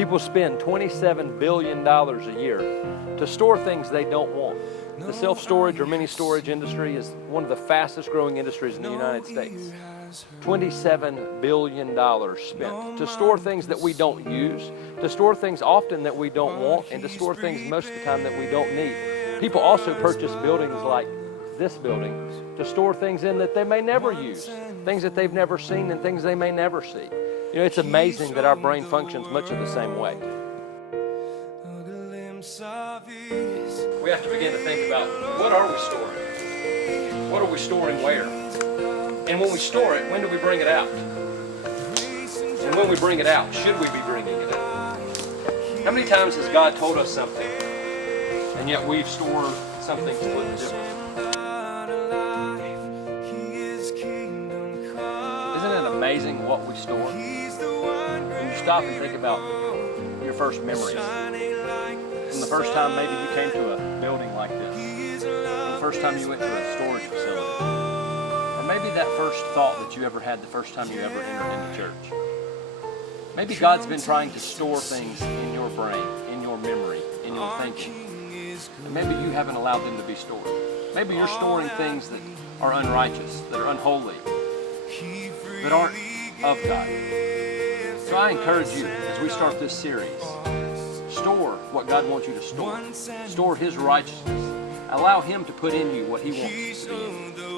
People spend $27 billion a year to store things they don't want. The self-storage or mini-storage industry is one of the fastest growing industries in the United States. $27 billion spent to store things that we don't use, to store things often that we don't want, and to store things most of the time that we don't need. People also purchase buildings like this building to store things in that they may never use, things that they've never seen and things they may never see. You know, it's amazing that our brain functions much of the same way. We have to begin to think about, what are we storing? What are we storing where? And when we store it, when do we bring it out? And when we bring it out, should we be bringing it out? How many times has God told us something, and yet we've stored something completely different? Isn't it amazing what we store? When you stop and think about your first memories, from the first time maybe you came to a building like this, the first time you went to a storage facility, or maybe that first thought that you ever had the first time you ever entered into church. Maybe God's been trying to store things in your brain, in your memory, in your thinking, and maybe you haven't allowed them to be stored. Maybe you're storing things that are unrighteous, that are unholy, that aren't of God. So I encourage you, as we start this series, store what God wants you to store. Store His righteousness. Allow Him to put in you what He wants to be in you.